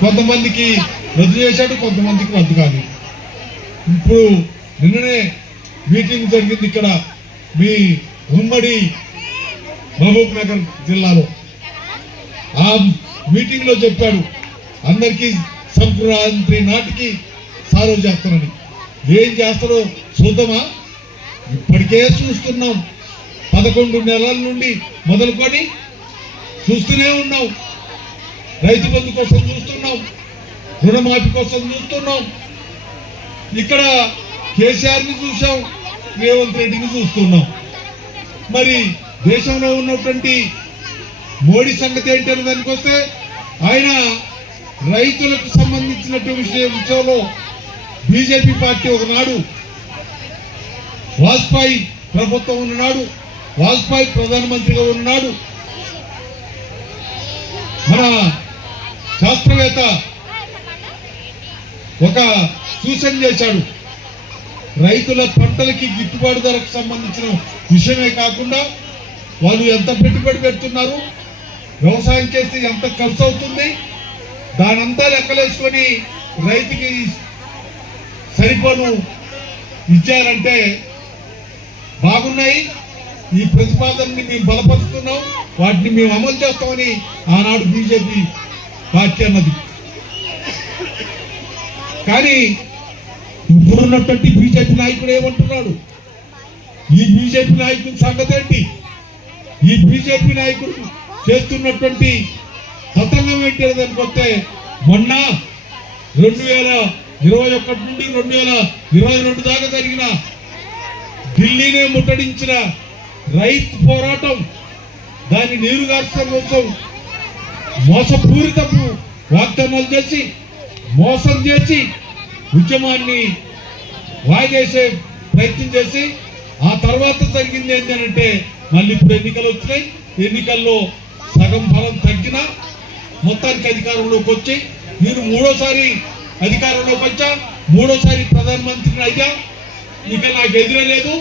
కొంతమందికి రద్దు చేశాడు కొంతమందికి రద్దు కాదు. ఇప్పుడు నిన్ననే మీటింగ్ జరిగింది ఇక్కడ మీ ఉమ్మడి మహబూబ్ నగర్ జిల్లాలో. ఆ మీటింగ్లో చెప్పాడు అందరికీ సంక్రాంతి నాటికి సాల్వ్ చేస్తానని ఏం చేస్తారో చూద్దామా? ఇప్పటికే చూస్తున్నాం. పదకొండు నెలల నుండి మొదలుకొని చూస్తూనే ఉన్నాం. రైతు బంధు కోసం చూస్తున్నాం రుణమాఫీ కోసం చూస్తున్నాం. ఇక్కడ కేసీఆర్ని చూసాం రేవంత్ రెడ్డిని చూస్తున్నాం. మరి దేశంలో ఉన్నటువంటి మోడీ సంగతి ఏంటనే దానికి వస్తే ఆయన రైతులకు సంబంధించినటువంటి విషయం విషయంలో బీజేపీ పార్టీ ఒకనాడు వాజ్పేయి ప్రభుత్వం ఉన్ననాడు వాజ్పేయి ప్రధానమంత్రిగా ఉన్నాడు మన శాస్త్రవేత్త ఒక సూచన చేశాడు. రైతుల పంటలకి గిట్టుబాటు ధరకు సంబంధించిన విషయమే కాకుండా వాళ్ళు ఎంత పెట్టుబడి పెడుతున్నారు వ్యవసాయం చేస్తే ఎంత ఖర్చు అవుతుంది దానంతా లెక్కలేసుకొని రైతుకి సరిపోను ఇచ్చారంటే బాగున్నాయి. ఈ ప్రతిపాదనని మేము బలపరుస్తున్నాం వాటిని మేము అమలు చేస్తామని ఆనాడు బీజేపీ పార్టీ అన్నది. కానీ ఇప్పుడున్నటువంటి బీజేపీ నాయకుడు ఏమంటున్నాడు? ఈ బీజేపీ నాయకుడి సంగతి ఏంటి? ఈ బీజేపీ నాయకుడు చేస్తున్నటువంటి పతంగం ఏంటి అని మొన్న రెండు వేల ఇరవై ఒకటి నుండి రెండు వేల ఇరవై రెండు దాకా జరిగిన ఢిల్లీనే ముట్టడించిన రైతు పోరాటం దాని నీరుగార్చడం కోసం మోసపూరితపు వాగ్దానాలు చేసి మోసం చేసి ఉద్యమాన్ని వాయిదేసే ప్రయత్నం చేసి ఆ తర్వాత జరిగింది ఏంటంటే మళ్ళీ ఇప్పుడు ఎన్నికలు వచ్చినాయి. ఎన్నికల్లో సగం ఫలం తగ్గినా మొత్తానికి అధికారంలోకి వచ్చి నేను మూడోసారి అధికారంలోకి వచ్చా మూడోసారి ప్రధానమంత్రిని అయ్యా ఇక నాకు ఎదురలేదు.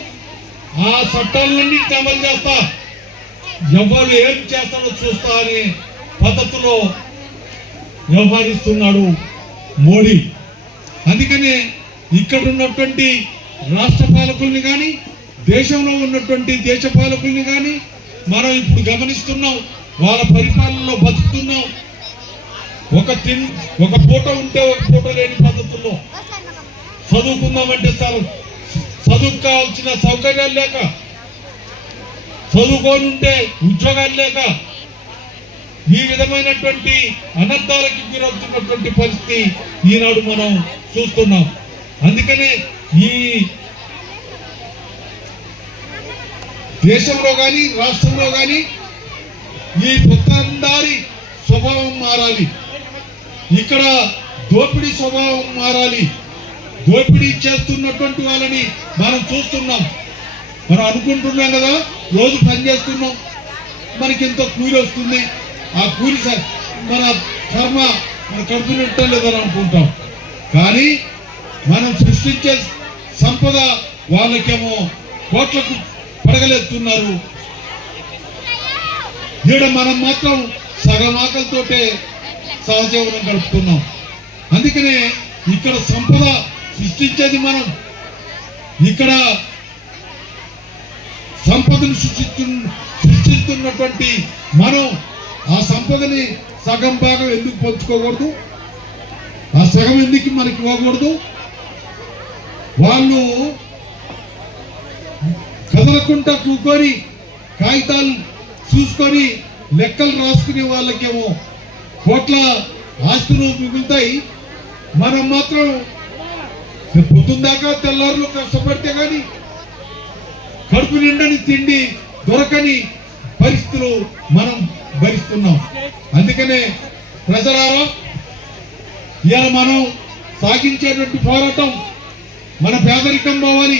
ఆ చట్టాలన్నీ అమలు చేస్తా. ఎవరు ఏం చేస్తాడో చూస్తా అనే పద్ధతిలో వ్యవహరిస్తున్నాడు మోడీ. అందుకనే ఇక్కడ ఉన్నటువంటి రాష్ట్ర పాలకుల్ని కానీ దేశంలో ఉన్నటువంటి దేశ పాలకుల్ని కానీ మనం ఇప్పుడు గమనిస్తున్నాం వాళ్ళ పరిపాలనలో బతుకుతున్నాం. ఒక తిన్ ఒక పూట ఉంటే ఒక పూట లేని పద్ధతుల్లో. చదువుకుందామంటే చాలు. చదువు కావాల్సిన సౌకర్యాలు లేక చదువుకోనుంటే ఉంటే ఉద్యోగాలు లేక ఈ విధమైనటువంటి అనర్థాలకి గురవుతున్నటువంటి పరిస్థితి ఈనాడు మనం చూస్తున్నాం. అందుకనే ఈ దేశంలో కానీ రాష్ట్రంలో కానీ ఈ పుత్తందారి స్వభావం మారాలి. ఇక్కడ దోపిడీ స్వభావం మారాలి. దోపిడీ చేస్తున్నటువంటి వాళ్ళని మనం చూస్తున్నాం. మనం అనుకుంటున్నాం కదా రోజు పని చేస్తున్నాం. మనకి ఎంతో కూలి వస్తుంది. ఆ కూలి మన కర్మ మన కడుపు నిట్టలేదని అనుకుంటాం కానీ మనం సృష్టించే సంపద వాళ్ళకేమో కోట్లకు పడగలెత్తున్నారు. ఈడ మనం మాత్రం సగమాకలతోటే సహజీవనం గడుపుతున్నాం. అందుకనే ఇక్కడ సంపద సృష్టించేది మనం. ఇక్కడ సంపదను సృష్టిస్తు సృష్టిస్తున్నటువంటి మనం ఆ సంపదని సగం భాగం ఎందుకు పంచుకోకూడదు? ఆ సగం ఎందుకు మనకి ఇవ్వకూడదు? వాళ్ళు కదలకుండా కూకొని కాగితాలు చూసుకొని లెక్కలు రాసుకునే వాళ్ళకేమో కోట్ల ఆస్తులు మిగులుతాయి. మనం మాత్రం పొద్దుందాకా తెల్లారులు కష్టపడితే కానీ కడుపు నిండని తిండి దొరకని పరిస్థితులు మనం భరిస్తున్నాం. అందుకనే ప్రజలారా ఇవాళ మనం సాగించేటువంటి పోరాటం మన పేదరికం పోవాలి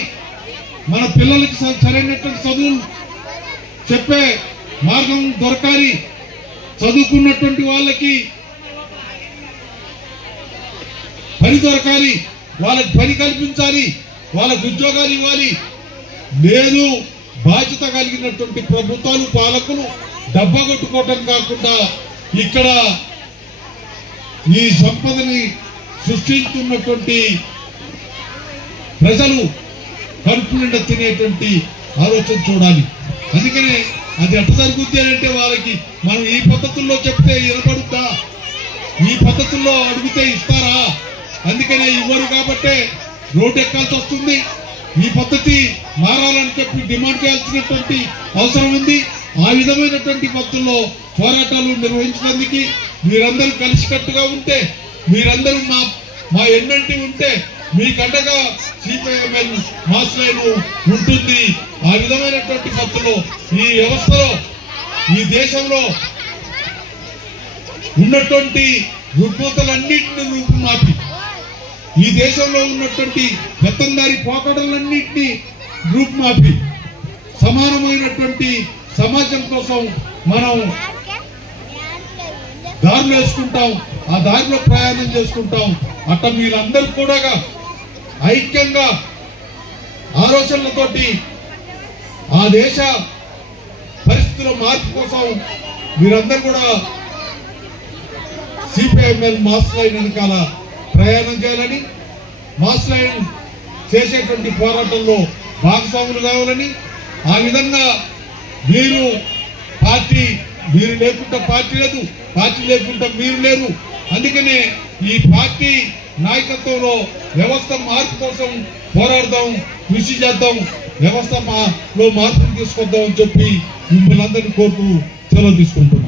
మన పిల్లలకి సరైనటువంటి చదువులు చెప్పే మార్గం దొరకాలి. చదువుకున్నటువంటి వాళ్ళకి పని దొరకాలి వాళ్ళకి పని కల్పించాలి వాళ్ళకు ఉద్యోగాలు ఇవ్వాలి. లేదు బాధ్యత కలిగినటువంటి ప్రభుత్వాలు పాలకులు డబ్బా కొట్టుకోవటం కాకుండా ఇక్కడ ఈ సంపదని సృష్టించున్నటువంటి ప్రజలు కడుపు నిండా తినేటువంటి ఆలోచన చూడాలి. అందుకనే అది ఎట్ట జరుగుద్ది అని అంటే వాళ్ళకి మనం ఈ పద్ధతుల్లో చెప్తే వినపడుద్దా? ఈ పద్ధతుల్లో అడిగితే ఇస్తారా? అందుకనే ఇవ్వరు కాబట్టే రోడ్డు ఎక్కాల్సి వస్తుంది. ఈ పద్ధతి మారాలని చెప్పి డిమాండ్ చేయాల్సినటువంటి అవసరం ఉంది. ఆ విధమైనటువంటి పద్ధతుల్లో పోరాటాలు నిర్వహించడానికి మీరందరూ కలిసికట్టుగా ఉంటే మీరందరూ మా మా ఎన్నంటి ఉంటే మీకండగా సిపిఎంఎల్ మాస్లైన్ ఉంటుంది. ఆ విధమైనటువంటి పద్ధతిలో ఈ వ్యవస్థలో ఈ దేశంలో ఉన్నటువంటి రుగ్మతలన్నింటిని రూపుమాపి ఈ దేశంలో ఉన్నటువంటి గతందారి పోకడలన్నింటినీ రూపుమాపి సమానమైనటువంటి సమాజం కోసం మనం దారులు వేసుకుంటాం ఆ దారిలో ప్రయాణం చేసుకుంటాం. అట్ట మీరందరూ కూడా ఐక్యంగా ఆలోచనలతోటి ఆ దేశ పరిస్థితుల మార్పు కోసం మీరందరూ కూడా సిపిఐఎంఎల్ మాస్ లైన్ వెనకాల ప్రయాణం చేయాలని మాస్ లైన్ చేసేటువంటి పోరాటంలో భాగస్వాములు కావాలని ఆ విధంగా మీరు పార్టీ మీరు లేకుండా పార్టీ లేదు పార్టీ లేకుండా మీరు లేరు. అందుకనే ఈ పార్టీ నాయకత్వంలో వ్యవస్థ మార్పు కోసం పోరాడదాం కృషి చేద్దాం వ్యవస్థ మా లో మార్పులు తీసుకొద్దాం అని చెప్పి మిమ్మల్ని అందరినీ కోరుతూ సెలవు తీసుకుంటున్నాం.